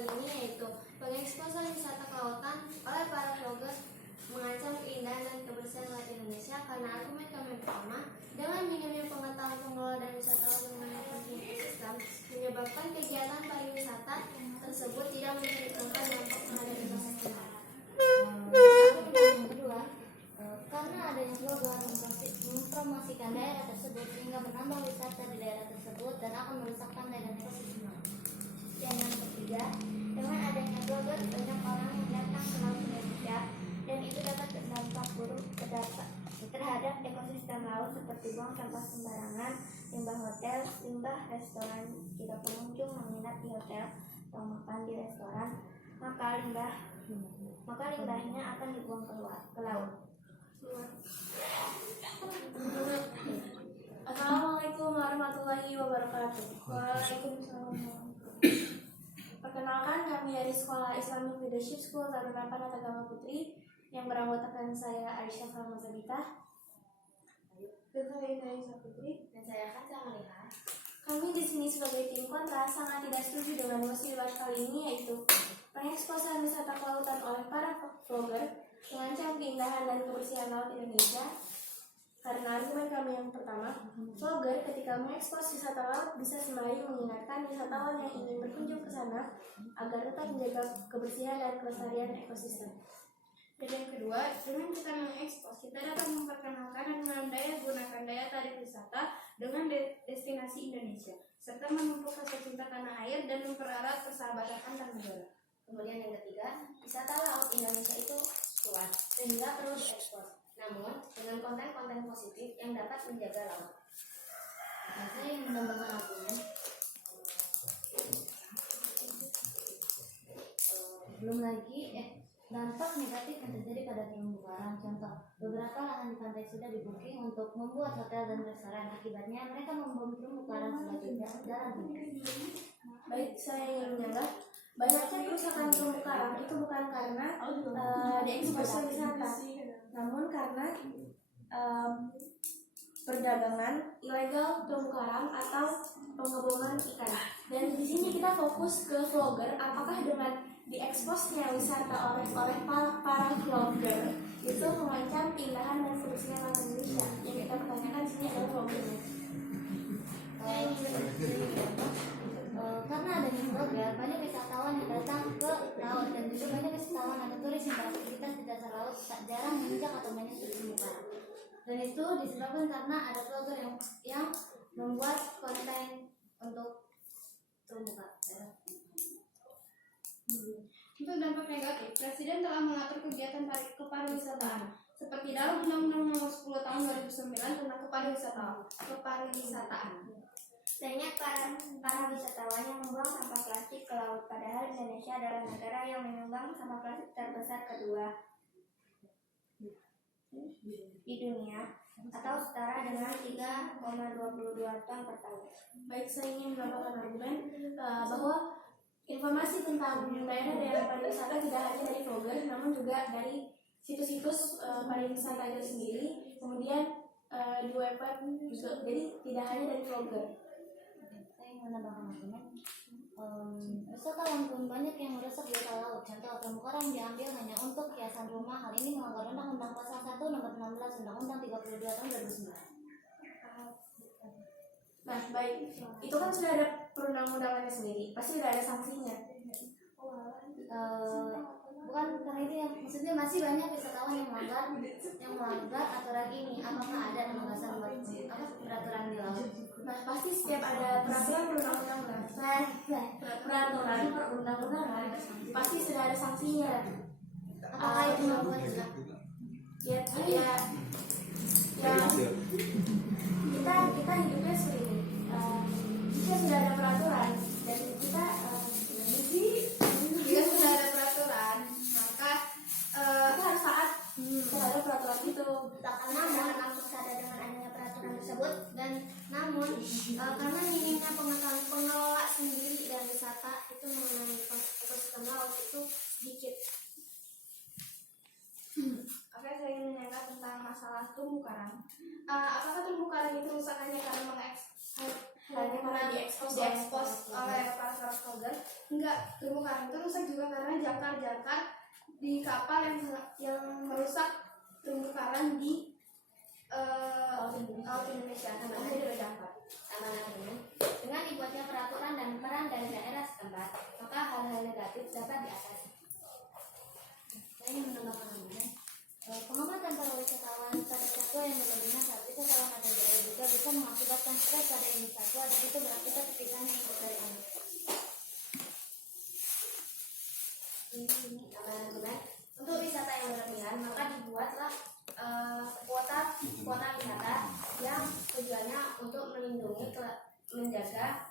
kali ini yaitu pengeksposan wisata kelautan oleh para vlogger mengancam keindahan dan kebersihan laut Indonesia karena argumen kami pertama, dengan minimnya pengetahuan pengelola dan wisatawan mengenai penting ekosistem menyebabkan kegiatan pariwisata tersebut tidak memperhitungkan dampak terhadap ekosistem. Yang kedua, karena adanya slogan mempromosikan daerah tersebut sehingga menambah wisata di daerah tersebut dan akan merusakkan daerah ekosistem. Dan yang ketiga, dengan adanya slogan banyak orang yang datang ke laut Indonesia dan itu dapat berdampak buruk terhadap ekosistem laut seperti buang sampah sembarangan, limbah hotel, limbah restoran. Jika pengunjung menginap di hotel atau makan di restoran, maka limbahnya akan dibuang ke laut. Assalamualaikum warahmatullahi wabarakatuh. Waalaikumsalam. Perkenalkan, kami dari Sekolah Islamic Leadership School Taruna Panat Agama Putri yang beranggotakan saya Aisyah Falmazabita. Dan saya Aisyah Putri. Dan saya akan melihat. Kami di sini sebagai tim kontra sangat tidak setuju dengan musibah kali ini, yaitu pengeksposan wisata kelautan oleh para vlogger mengancam keindahan dan kebersihan laut Indonesia. Karena argumen kami yang pertama, vlogger ketika mengekspos wisata laut bisa sembari mengingatkan wisatawan yang ingin berkunjung ke sana agar tetap menjaga kebersihan dan kelestarian ekosistem. Dan yang kedua, dengan kita mengekspos, kita dapat memperkenalkan dan menandai gunakan daya tarik wisata dengan destinasi Indonesia, serta menumpuk rasa cinta tanah air dan mempererat persahabatan antar negara. Kemudian yang ketiga, wisata laut Indonesia itu luas sehingga perlu diekspos, namun dengan konten-konten positif yang dapat menjaga laut. Saya yang menambahkan argumen, belum lagi dampak negatif yang terjadi pada terumbu karang. Contoh, beberapa lahan di pantai sudah di-booking untuk membuat hotel dan restoran. Akibatnya mereka membom terumbu karang sebagai jalan hidup. Baik, saya ingin menyanggah banyaknya kerusakan terumbu karang itu bukan karena diekspos wisata, namun karena perdagangan ilegal terumbu karang atau pengeboman ikan. Dan di sini kita fokus ke vlogger, apakah dengan dieksposnya wisata oleh para vlogger itu mengancam keindahan dan kebersihan laut Indonesia? Yang kita pertanyakan di sini adalah vloggernya. Karena adanya vlogger, banyak wisatawan yang datang ke laut dan juga banyak wisatawan atau turis yang beraktivitas di dasar laut jarang menginjak atau menyentuh terumbu karang. Dan itu disebabkan karena ada vlogger yang membuat konten untuk terumbu karang. Untuk dampak negatif, Presiden telah mengatur kegiatan kepariwisataan seperti dalam Undang-Undang Nomor 10 Tahun 2009 tentang kepariwisataan. Banyak para wisatawan yang membuang sampah plastik ke laut, padahal Indonesia adalah negara yang menyumbang sampah plastik terbesar kedua di dunia atau setara dengan 3,22 ton per tahun. Baik, saya ingin menambahkan argumen bahwa informasi tentang daerah-daerah pariwisata tidak hanya dari vlogger, namun juga dari situs-situs pariwisata itu sendiri, kemudian di web juga, jadi tidak hanya dari vlogger. Saya ingin menambahkan argumen, wisatawan pun banyak yang merusak biota laut. Contoh, terumbu karang diambil hanya untuk hiasan rumah. Hal ini melanggar Undang-Undang Pasal 1 Nomor 16 Undang-Undang 32 Tahun 2009. Nah, baik, itu kan sudah ada perundang-undangannya sendiri, pasti sudah ada sanksinya. Bukan karena itu yang maksudnya masih banyak wisatawan yang melanggar aturan ini. Apakah ada penugasan buat peraturan di laut? Nah, pasti setiap ada peraturan perundang-undangan, pasti sudah ada sanksinya. Apakah itu membuat Ya, kita hidupnya seperti ini. Jika sudah ada peraturan dan kita jika sudah ada peraturan, maka kita harus taat terhadap peraturan itu. namun aku sadar dengan adanya peraturan tersebut namun karena minimnya pengetahuan pengelola sendiri dan wisata itu mengenai ekosistem laut itu sedikit. Oke, saya ingin menanyakan tentang masalah terumbu karang. Apakah terumbu karang itu rusak hanya karena diekspos oleh para para vlogger hingga terumbu karang itu rusak juga karena jangkar-jangkar di kapal yang merusak terumbu karang di Laut Indonesia. Namanya adalah jangkar. Dengan dibuatnya peraturan dan peran dari daerah setempat, maka hal-hal negatif dapat diatasi. Saya ingin menambahkan namanya. Pengamatan para wisatawan pada satwa yang berlebihan saat wisatawan ada di air juga bisa mengakibatkan stres pada induk satwa dan itu berakibat terpisahnya induk dari anak. Untuk wisata yang berlebihan, maka dibuatlah kuota wisata yang tujuannya untuk melindungi, menjaga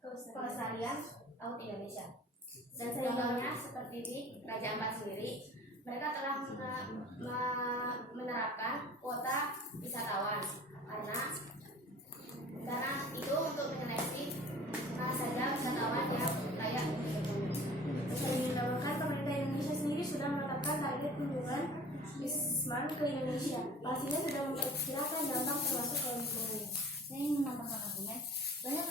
kelestarian laut Indonesia. Dan contohnya seperti di Raja Ampat sendiri, mereka telah menerapkan kuota wisatawan karena itu untuk menyeleksi mana saja wisatawan yang layak dikunjungi. Bahkan pemerintah Indonesia sendiri sudah menetapkan target kunjungan Wisman ke Indonesia. Pastinya sudah memperkirakan dampak termasuk ke lingkungan. Saya ingin menambahkan argumen. Banyak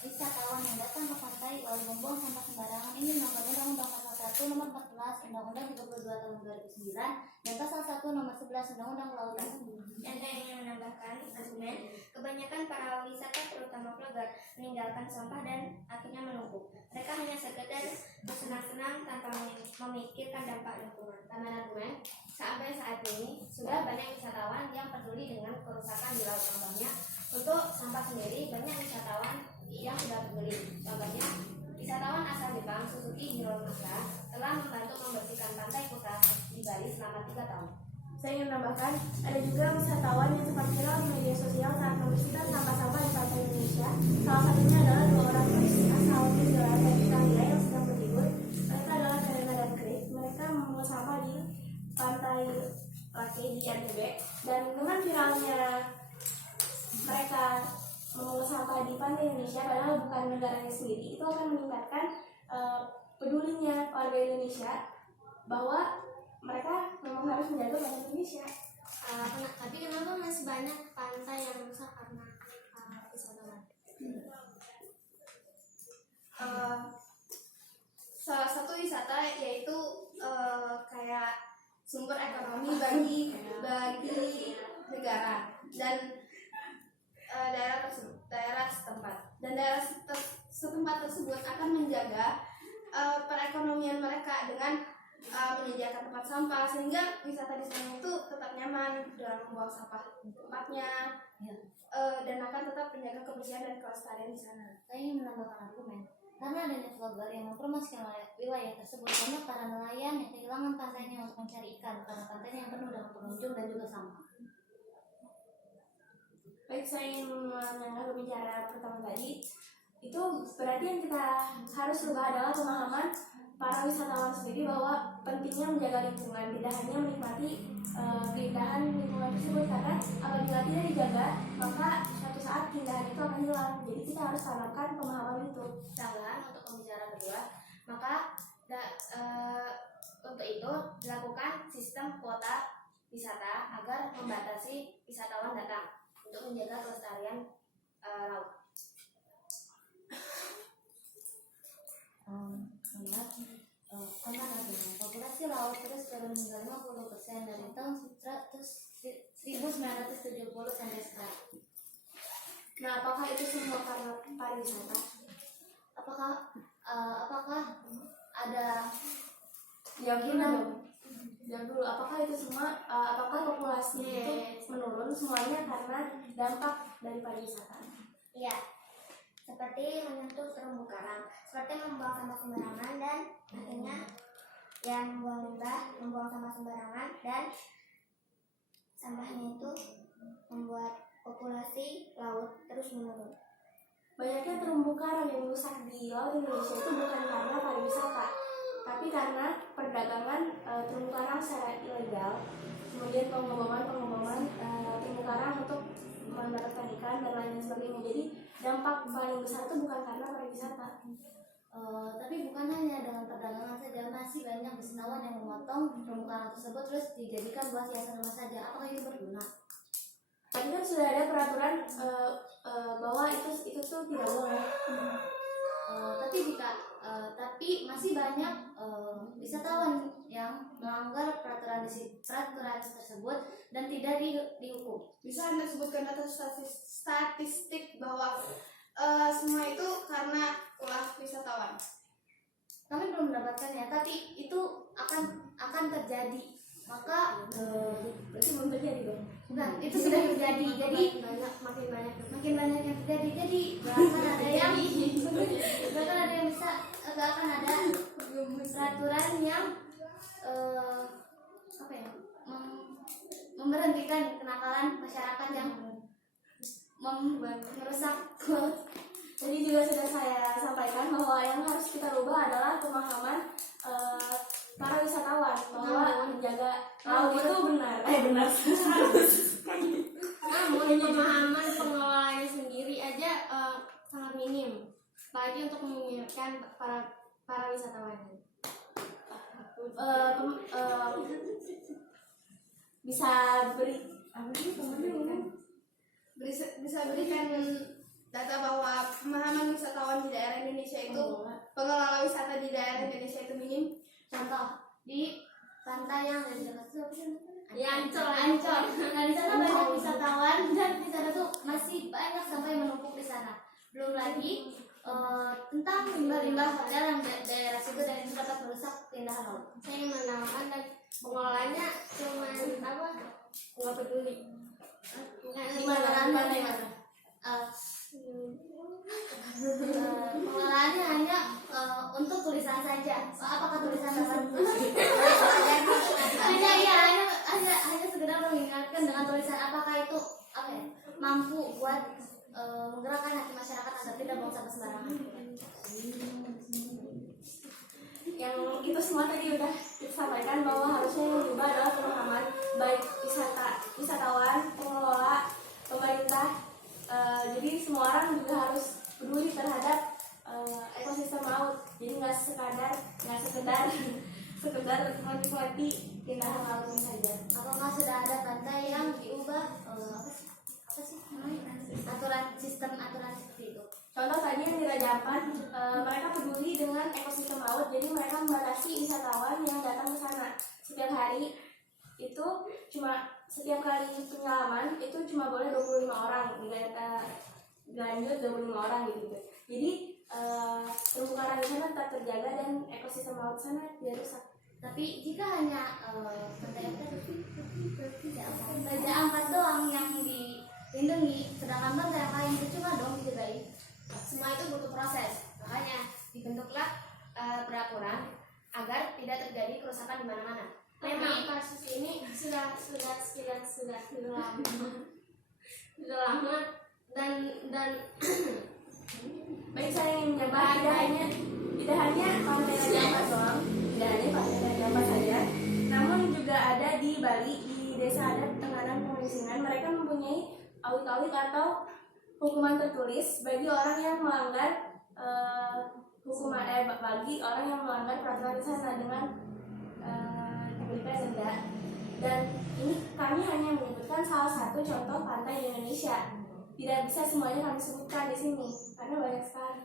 wisatawan yang datang ke pantai lalu membuang sampah sembarangan. Ini melanggar Undang-Undang Pasal 1 Nomor 14 Undang-Undang 32 Tahun 2009 dan Pasal 1 Nomor 11 Undang-Undang Kelautan. Dan saya ingin menambahkan argumen. Kebanyakan para wisata terutama vlogger meninggalkan sampah dan akhirnya menumpuk. Mereka hanya sekedar bersenang-senang tanpa memikirkan dampak lingkungan. Tambahan argumen. Sampai saat ini sudah banyak wisatawan yang peduli dengan kerusakan di laut. Contohnya untuk sampah sendiri banyak wisatawan yang sudah peduli. Contohnya wisatawan asal Jepang Suzuki Hiromasa telah membantu membersihkan pantai Kuta di Bali selama 3 tahun. Saya ingin menambahkan, ada juga wisatawan yang sempat viral di media sosial saat membersihkan sampah-sampah di pantai Indonesia. Salah satunya adalah 2 orang turis asal New Zealand dan Italia yang sedang berlibur. Mereka adalah Karina dan Craig. Mereka membuang sampah di pantai Lake di NTB, dan dengan viralnya mereka membuang sampah di pantai Indonesia padahal bukan negaranya sendiri, itu akan meningkatkan pedulinya warga Indonesia bahwa mereka memang harus menjaga pantai Indonesia. Tapi kenapa masih banyak pantai yang rusak karena wisatawan? Salah satu wisata yaitu kayak sumber ekonomi bagi negara dan daerah setempat, dan daerah setempat tersebut akan menjaga perekonomian mereka dengan menyediakan tempat sampah sehingga wisata di sana itu tetap nyaman dalam membuang sampah di tempatnya, dan akan tetap menjaga kebersihan dan kelestarian di sana. Saya ingin menambahkan argumen. Karena adanya vlogger yang mempromosikan wilayah tersebut, banyak para nelayan yang kehilangan pantainya untuk mencari ikan karena pantainya yang penuh dengan pengunjung dan juga sampah. Baik, saya ingin menanggapi bicara pertama tadi. Itu berarti yang kita harus rubah adalah pemahaman para wisatawan sendiri bahwa pentingnya menjaga lingkungan, tidak hanya menikmati keindahan lingkungan tersebut, karena apabila tidak dijaga maka suatu saat keindahan itu akan hilang. Jadi kita harus tanamkan pemahaman itu. Tambahan untuk pembicaraan kedua, maka untuk itu dilakukan sistem kuota wisata agar membatasi wisatawan datang untuk menjaga kelestarian laut. Populasi laut terus turun hingga 50% dari tahun 1970 sampai sekarang. Nah, apakah itu semua karena pariwisata? Apakah ada Jawab dulu, apakah itu semua, apakah populasi itu menurun semuanya karena dampak dari pariwisata? Iya, seperti menyentuh terumbu karang, seperti membuang sampah sembarangan dan akhirnya yang membuang limbah, membuang sampah sembarangan dan sampahnya itu membuat populasi laut terus menurun. Banyaknya terumbu karang yang rusak di laut Indonesia itu bukan karena pariwisata, tapi karena perdagangan terumbu karang secara ilegal, kemudian pengeboman terumbu karang untuk mendapatkan ikan dan lain sebagainya. Jadi dampak paling besar itu bukan karena pariwisata. Tapi bukan hanya dengan perdagangan saja, masih banyak wisatawan yang memotong terumbu karang tersebut terus dijadikan buat hiasan rumah saja. Apakah itu berguna? Tadi kan sudah ada peraturan bahwa itu tuh tidak boleh. tapi masih banyak wisatawan yang melanggar peraturan tersebut dan tidak dihukum. Bisa Anda sebutkan data statistik bahwa semua itu karena ulah wisatawan? Kami belum mendapatkannya, tapi itu akan terjadi. Maka Berarti belum terjadi dong? bukan, itu sudah terjadi. Jadi makin banyak yang terjadi. Jadi bahkan ada yang bisa akan ada peraturan yang memberhentikan kenakalan masyarakat yang merusak. Jadi juga sudah saya sampaikan bahwa yang harus kita rubah adalah pemahaman para wisatawan bahwa menjaga laut itu benar. Namun pemahaman pengelolanya sendiri aja sangat minim, apalagi untuk mengingatkan para wisatawan. Bisa berikan data bahwa pemahaman wisatawan di daerah Indonesia itu, pengelola wisata di daerah Indonesia itu minim. Contoh di pantai yang ada di dekat Ancol. Nah di sana banyak wisatawan dan di sana tuh masih banyak sampah yang menumpuk di sana. Belum lagi tentang limbah-limbah dalam daerah situ dan itu dapat merusak keindahan laut. Saya ingin menambahkan dan pengelolanya cuma nggak peduli. Gimana? Pengelolaannya hanya untuk tulisan saja. Apakah tulisan dapat hanya sekedar mengingatkan dengan tulisan, apakah itu mampu buat menggerakkan hati masyarakat agar tidak buang sampah sembarangan. Yang itu semua tadi udah disampaikan bahwa harusnya yang diubah adalah pemahaman baik wisatawan, pengelola, pemerintah. Jadi semua orang juga harus peduli terhadap ekosistem laut. Jadi nggak sekedar menikmati keindahan lautnya saja. Apakah sudah ada pantai yang diubah aturan seperti itu? Contoh tadi yang di Raja Ampat, mereka peduli dengan ekosistem laut, jadi mereka membatasi wisatawan yang datang ke sana. Setiap hari itu setiap kali penyelaman itu cuma boleh 25 orang, lanjut 25 orang gitu. Jadi terumbu karang di sana tetap terjaga dan ekosistem laut sana tidak rusak. Tapi jika hanya Raja Ampat doang yang dilindungi, sedangkan bangsa yang lain percuma dong dijagai. Semua itu butuh proses, makanya dibentuklah peraturan agar tidak terjadi kerusakan di mana-mana. Memang kasus ini sudah lama dan Baik, saya ingin menambah tidak hanya pantai Raja Ampat doang, tidak hanya pantai Raja Ampat saja, namun juga ada di Bali, di desa adat Tenganan Pengesingan. Mereka mempunyai awit-awit atau hukuman tertulis bagi orang yang melanggar bagi orang yang melanggar peraturan di sana dengan diberikan denda. Dan ini kami hanya menyebutkan salah satu contoh pantai di Indonesia. Tidak bisa semuanya kami sebutkan di sini karena banyak sekali.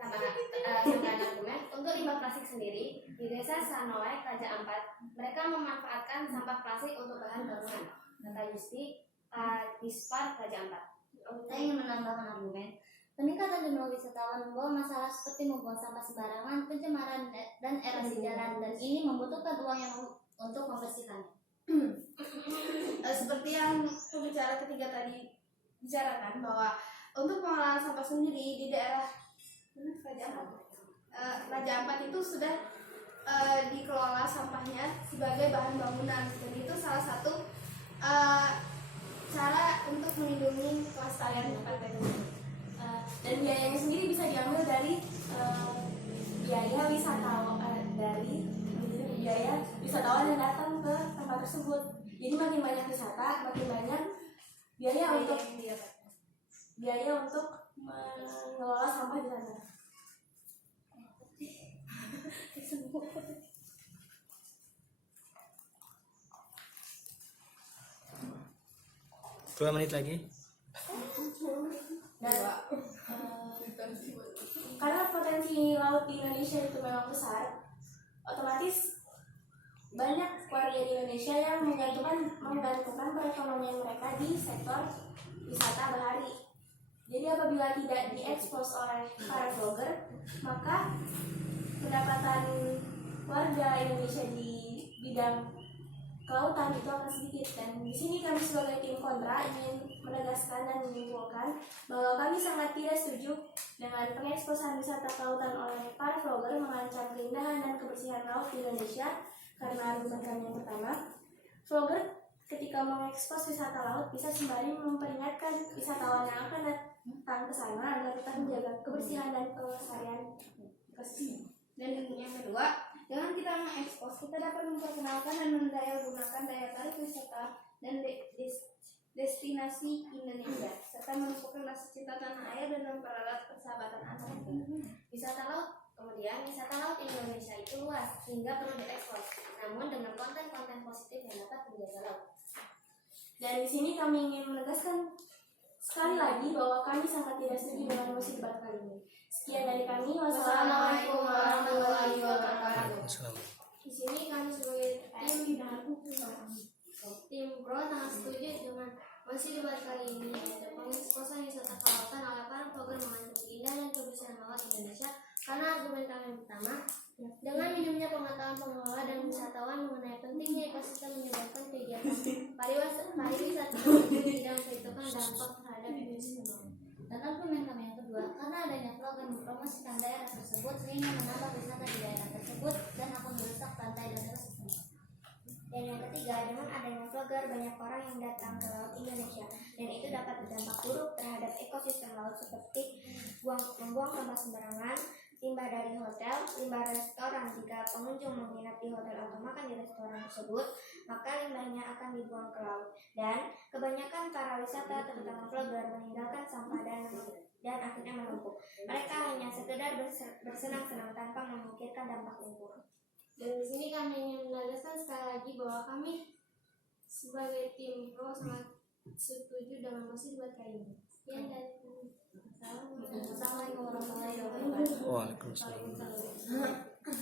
Tambahan argumen untuk limbah plastik sendiri di desa Sanoe, Raja Ampat, mereka memanfaatkan sampah plastik untuk bahan bangunan. Kata Yusti, Dispar Raja Ampat. Saya ingin menambahkan argumen. Peningkatan jumlah wisatawan membawa masalah seperti membuang sampah sembarangan, pencemaran dan erosi jalan, dan ini membutuhkan uang yang untuk membersihkannya. Seperti yang pembicara ketiga tadi bicarakan bahwa untuk pengelolaan sampah sendiri di daerah Raja Ampat itu sudah dikelola sampahnya sebagai bahan bangunan, dan itu salah satu cara untuk melindungi kelestarian pantai tersebut. Dan biayanya sendiri bisa diambil dari biaya wisatawan yang datang ke tempat tersebut. Jadi makin banyak wisata, makin banyak biaya untuk mengelola sampah di sana. Dua menit lagi. Dan karena potensi laut di Indonesia itu memang besar, otomatis banyak warga di Indonesia yang menggantungkan perekonomian mereka di sektor wisata bahari. Jadi apabila tidak diekspos oleh para vlogger, maka pendapatan warga Indonesia di bidang kelautan itu akan sedikit. Dan di sini kami sebagai tim kontra ingin menegaskan dan menyimpulkan bahwa kami sangat tidak setuju dengan pengeksposan wisata kelautan oleh para vlogger mengancam keindahan dan kebersihan laut di Indonesia. Karena argumen kami yang pertama, vlogger ketika mengekspos wisata laut bisa sembari memperingatkan wisatawan yang akan datang ke sana agar tetap menjaga kebersihan dan kelestarian ekosistem. Dan yang kedua, dengan kita mengekspos, kita dapat memperkenalkan dan mendayagunakan daya tarik wisata dan destinasi Indonesia, serta menumbuhkan rasa cinta tanah air dan mempererat persahabatan antar wisata laut. Kemudian, wisata laut Indonesia itu luas sehingga perlu diekspos, namun dengan konten-konten positif yang dapat menjaga laut. Dan di sini kami ingin menegaskan sekali lagi bahwa kami sangat tidak setuju dengan mosi debat kali ini. Sekian dari kami. Wassalamualaikum warahmatullahi wabarakatuh. Di sini kami sebagai tim pro sangat setuju dengan mosi debat kali ini, yaitu pengeksposan wisata kelautan oleh para vlogger mengancam keindahan dan kebersihan laut Indonesia. Karena argumen kami yang pertama, dengan minimnya pengetahuan pengelola dan wisatawan mengenai pentingnya ekosistem menyebabkan kegiatan pariwisata tersebut tidak memperhitungkan dampak terhadap ekosistem laut. Dan argumen kami yang kedua, karena adanya vlogger mempromosikan daerah tersebut sehingga menambah wisata di daerah tersebut dan akan merusak pantai dan ekosistem. Dan yang ketiga, dengan adanya vlogger banyak orang yang datang ke laut Indonesia dan itu dapat berdampak buruk terhadap ekosistem laut seperti membuang sampah sembarangan, limbah dari hotel, limbah restoran. Jika pengunjung menginap di hotel atau makan di restoran tersebut, maka limbahnya akan dibuang ke laut. Dan kebanyakan para wisata, terutama vlogger, meninggalkan sampah dan akhirnya menumpuk. Mereka hanya sekedar bersenang-senang tanpa memikirkan dampak lingkungan. Dan di sini kami ingin menegaskan sekali lagi bahwa kami sebagai tim pro sangat setuju dengan mosi debat kali ini. Sekian dari kami. Assalamualaikum warahmatullahi wabarakatuh. Waalaikumsalam.